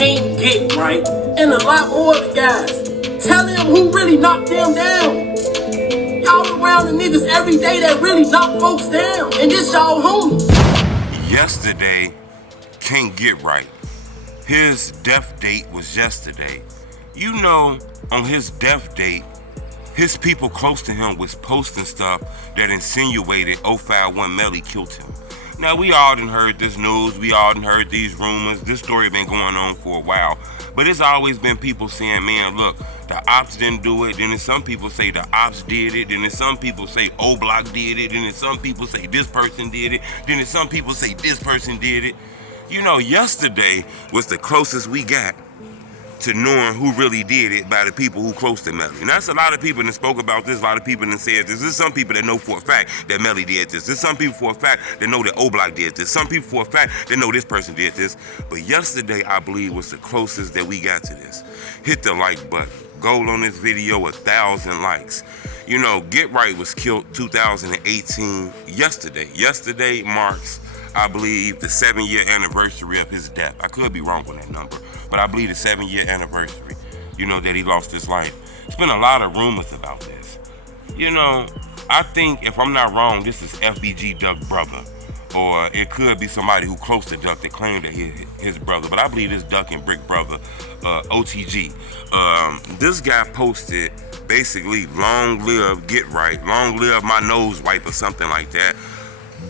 CantGetRight, and a lot more of the guys. Tell them who really knocked them down. Y'all around the niggas every day that really knock folks down, and this y'all homie. Yesterday, CantGetRight. His death date was yesterday. You know, on his death date, his people close to him was posting stuff that insinuated 051 Melly killed him. Now, we all done heard this news. We all done heard these rumors. This story been going on for a while. But it's always been people saying, man, look, the ops didn't do it. Then there's some people say the ops did it. Then there's some people say O-Block did it. Then there's some people say this person did it. Then there's some people say this person did it. You know, yesterday was the closest we got to knowing who really did it by the people who close to Melly. And that's a lot of people that spoke about this, a lot of people that said this. There's some people that know for a fact that Melly did this. There's some people for a fact that know that O-Block did this. Some people for a fact that know this person did this. But yesterday, I believe, was the closest that we got to this. Hit the like button. Goal on this video, 1,000 likes. You know, GetRight was killed 2018 yesterday. Yesterday marks, I believe, the 7-year anniversary of his death. I could be wrong on that number, but I believe the 7-year anniversary, you know, that he lost his life. There's been a lot of rumors about this. You know, I think, if I'm not wrong, this is FBG Duck brother, or it could be somebody who close to Duck that claimed that his brother, but I believe this Duck and Brick brother, OTG. This guy posted basically, long live GetRight, long live my nose wipe or something like that.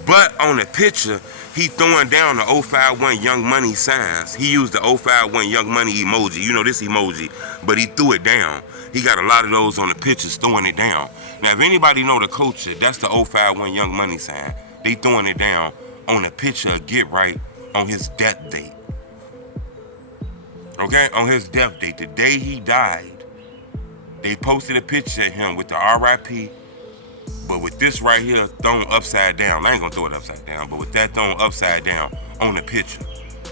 But on the picture, he throwing down the 051 Young Money signs. He used the 051 Young Money emoji. You know this emoji, but he threw it down. He got a lot of those on the pictures throwing it down. Now, if anybody know the culture, that's the 051 Young Money sign. They throwing it down on the picture of GetRight on his death date. Okay, on his death date, the day he died, they posted a picture of him with the RIP, but with this right here thrown upside down. I ain't gonna throw it upside down, but with that thrown upside down on the picture.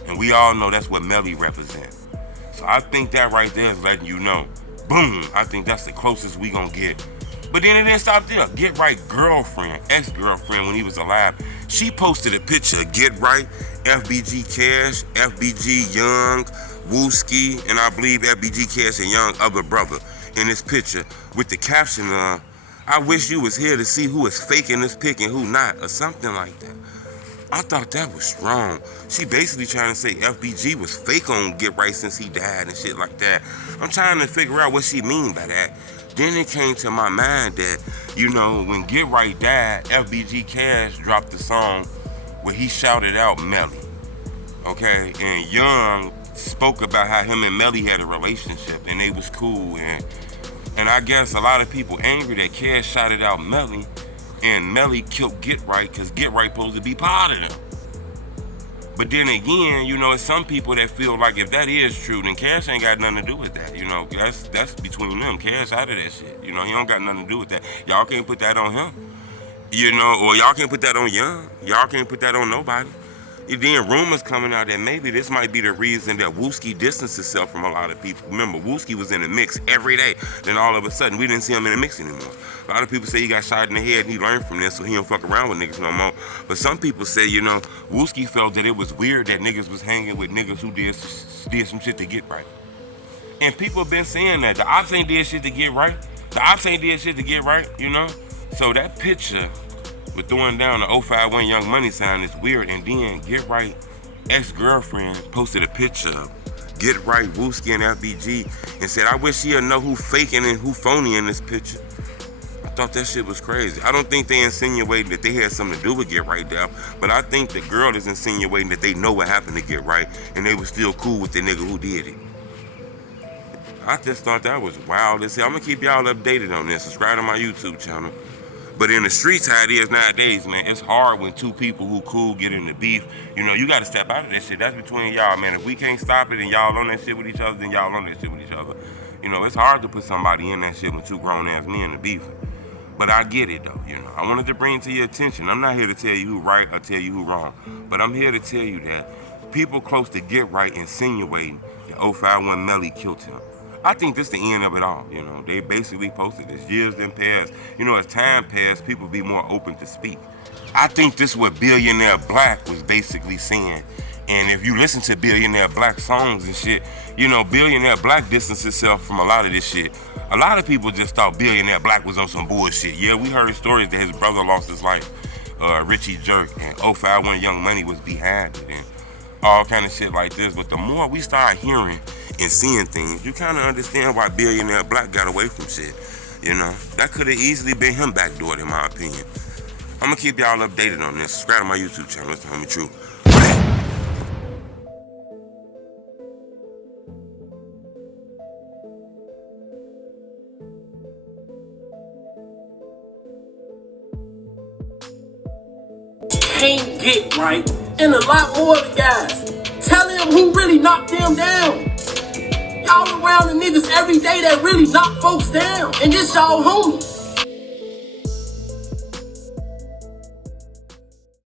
And we all know that's what Melly represents. So I think that right there is letting you know, boom, I think that's the closest we gonna get. But then it didn't stop there. GetRight girlfriend, ex-girlfriend when he was alive, she posted a picture of GetRight, FBG Cash, FBG Young, Wooski, and I believe FBG Cash and Young other brother in this picture with the caption of, I wish you was here to see who is faking this pic and who not, or something like that. I thought that was strong. She basically trying to say FBG was fake on GetRight since he died and shit like that. I'm trying to figure out what she mean by that. Then it came to my mind that, you know, when GetRight died, FBG Cash dropped the song where he shouted out Melly. Okay, and Young spoke about how him and Melly had a relationship and they was cool, and I guess a lot of people angry that Cash shouted out Melly and Melly killed GetRight because GetRight supposed to be part of them. But then again, you know, it's some people that feel like if that is true, then Cash ain't got nothing to do with that. You know, that's between them. Cash out of that shit. You know, he don't got nothing to do with that. Y'all can't put that on him. You know, or y'all can't put that on Young. Y'all can't put that on nobody. And then rumors coming out that maybe this might be the reason that Wooski distanced himself from a lot of people. Remember, Wooski was in the mix every day. Then all of a sudden, we didn't see him in the mix anymore. A lot of people say he got shot in the head and he learned from this, so he don't fuck around with niggas no more. But some people say, you know, Wooski felt that it was weird that niggas was hanging with niggas who did some shit to GetRight. And people have been saying that. The ops ain't did shit to GetRight. The ops ain't did shit to GetRight, you know? So that picture with throwing down the 051 Young Money sign is weird. And then GetRight ex-girlfriend posted a picture of GetRight, Wooski, and FBG and said, I wish she'd know who faking and who phony in this picture. I thought that shit was crazy. I don't think they insinuating that they had something to do with GetRight death, but I think the girl is insinuating that they know what happened to GetRight and they was still cool with the nigga who did it. I just thought that was wild as hell. I'm gonna keep y'all updated on this. Subscribe to my YouTube channel. But in the streets, how it is nowadays, man, it's hard when two people who cool get into beef. You know, you got to step out of that shit. That's between y'all, man. If we can't stop it and y'all on that shit with each other, then y'all on that shit with each other. You know, it's hard to put somebody in that shit when two grown-ass men are beefing. But I get it, though, you know. I wanted to bring it to your attention. I'm not here to tell you who right or tell you who wrong. But I'm here to tell you that people close to GetRight insinuating that 051 Melly killed him. I think this is the end of it all, you know. They basically posted this. Years then passed. You know, as time passed, people be more open to speak. I think this is what Billionaire Black was basically saying And if you listen to Billionaire Black songs and shit, you know, Billionaire Black distanced itself from a lot of this shit. A lot of people just thought Billionaire Black was on some bullshit. Yeah, we heard stories that his brother lost his life, Richie Jerk, and 051 Young Money was behind it, and all kind of shit like this. But the more we start hearing and seeing things, you kind of understand why Billionaire Black got away from shit. You know, that could have easily been him backdoored, in my opinion. I'm gonna keep y'all updated on this. Subscribe to my YouTube channel. It's the Homie True. Can't get right, and a lot more of the guys. Tell him who really knocked them down. Y'all around the niggas every day that really knock folks down, and this y'all homie.